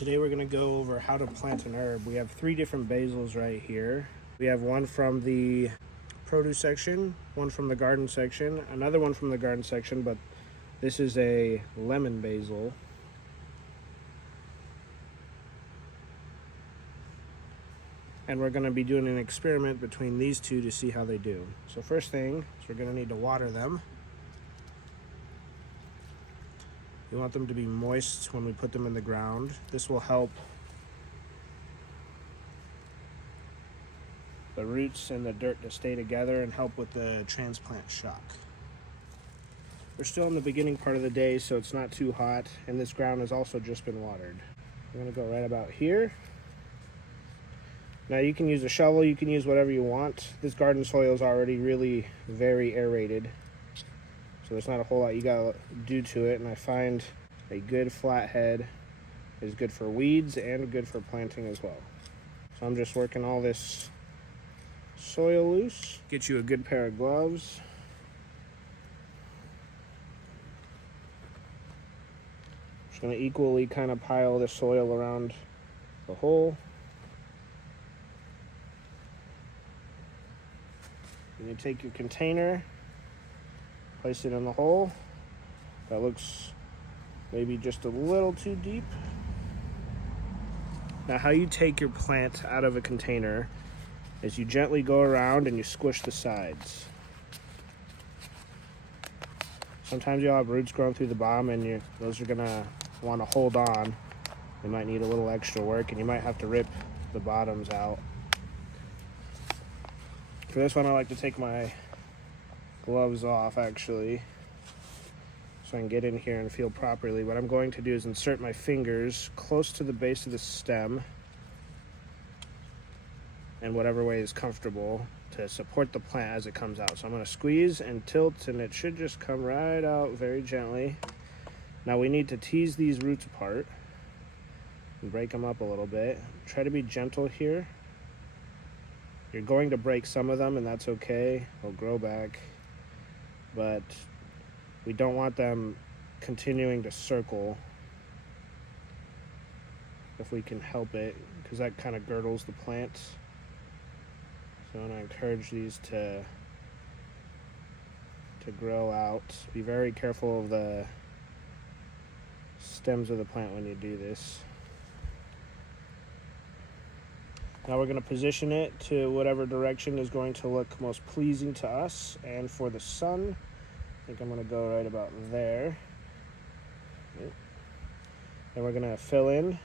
Today we're going to go over how to plant an herb. We have 3 different basils right here. We have one from the produce section, one from the garden section, another one from the garden section, but this is a lemon basil. And we're going to be doing an experiment between these two to see how they do. So first thing is we're going to need to water them. You want them to be moist when we put them in the ground. This will help the roots and the dirt to stay together and help with the transplant shock. We're still in the beginning part of the day, so it's not too hot, and this ground has also just been watered. I'm going to go right about here. Now you can use a shovel, you can use whatever you want. This garden soil is already really very aerated, so there's not a whole lot you gotta do to it, and I find a good flat head is good for weeds and good for planting as well. So I'm just working all this soil loose. Get you a good pair of gloves. Just gonna equally kind of pile the soil around the hole. And you take your container, place it in the hole. That looks maybe just a little too deep. Now how you take your plant out of a container is you gently go around and you squish the sides. Sometimes you'll have roots growing through the bottom and those are gonna wanna hold on. They might need a little extra work and you might have to rip the bottoms out. For this one, I like to take my gloves off actually, so I can get in here and feel properly. What I'm going to do is insert my fingers close to the base of the stem in whatever way is comfortable to support the plant as it comes out. So I'm going to squeeze and tilt, and it should just come right out very gently. Now we need to tease these roots apart and break them up a little bit. Try to be gentle here. You're going to break some of them, and that's okay. They'll grow back. But we don't want them continuing to circle if we can help it, because that kind of girdles the plant. So I want to encourage these to grow out. Be very careful of the stems of the plant when you do this. Now we're going to position it to whatever direction is going to look most pleasing to us. And for the sun, I think I'm going to go right about there. And we're going to fill in,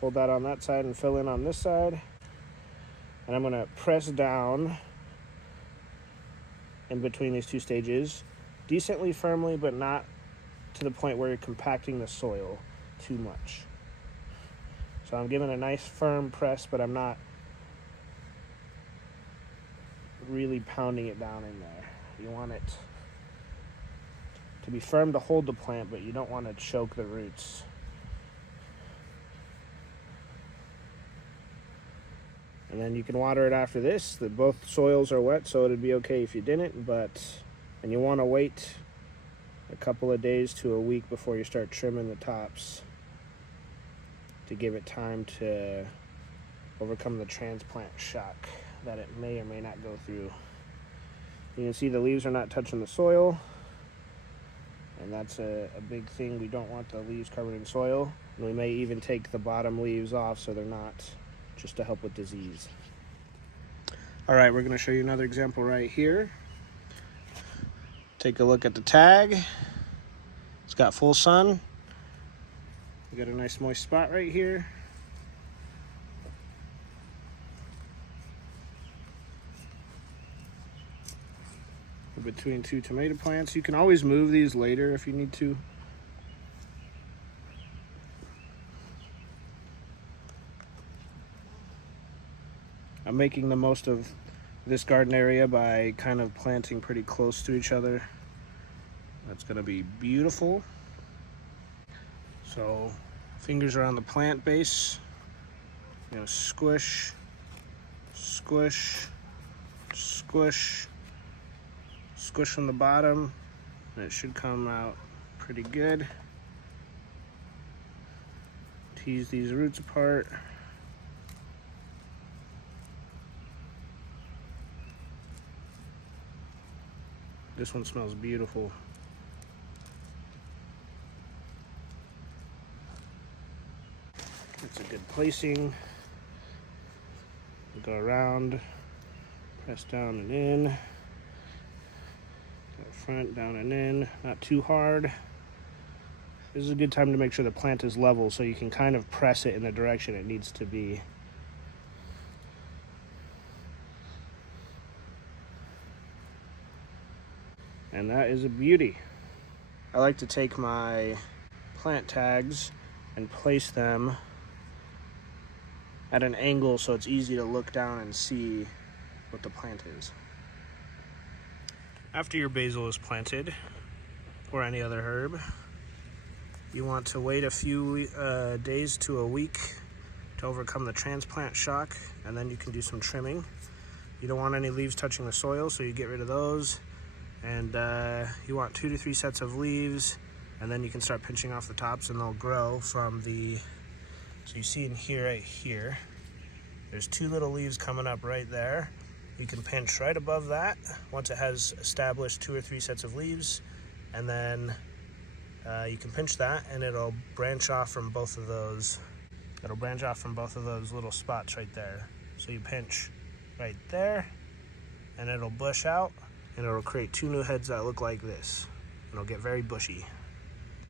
hold that on that side and fill in on this side. And I'm going to press down in between these two stages, decently firmly, but not to the point where you're compacting the soil too much. So I'm giving a nice firm press, but I'm not really pounding it down in there. You want it to be firm to hold the plant, but you don't want to choke the roots. And then you can water it after this. Both soils are wet, so it'd be okay if you didn't, and you want to wait a couple of days to a week before you start trimming the tops, to give it time to overcome the transplant shock that it may or may not go through. You can see the leaves are not touching the soil, and that's a big thing. We don't want the leaves covered in soil, and we may even take the bottom leaves off so they're not, just to help with disease. All right, we're going to show you another example right here. Take a look at the tag. It's got full sun. We got a nice moist spot right here. Between 2 tomato plants. You can always move these later if you need to. I'm making the most of this garden area by kind of planting pretty close to each other. That's going to be beautiful. So fingers around the plant base, squish, squish, squish, squish from the bottom, and it should come out pretty good. tease these roots apart. This one smells beautiful. That's a good placing. Go around, press down and in. Go front, down and in, not too hard. This is a good time to make sure the plant is level so you can kind of press it in the direction it needs to be. And that is a beauty. I like to take my plant tags and place them at an angle so it's easy to look down and see what the plant is. After your basil is planted, or any other herb, you want to wait a few days to a week to overcome the transplant shock, and then you can do some trimming. You don't want any leaves touching the soil, so you get rid of those. And you want 2 to 3 sets of leaves, and then you can start pinching off the tops and they'll grow from the, so you see in here, right here, there's 2 little leaves coming up right there. You can pinch right above that once it has established 2 or 3 sets of leaves, and then you can pinch that and it'll branch off from both of those. It'll branch off from both of those little spots right there. So you pinch right there and it'll bush out, and it'll create 2 new heads that look like this. And it'll get very bushy.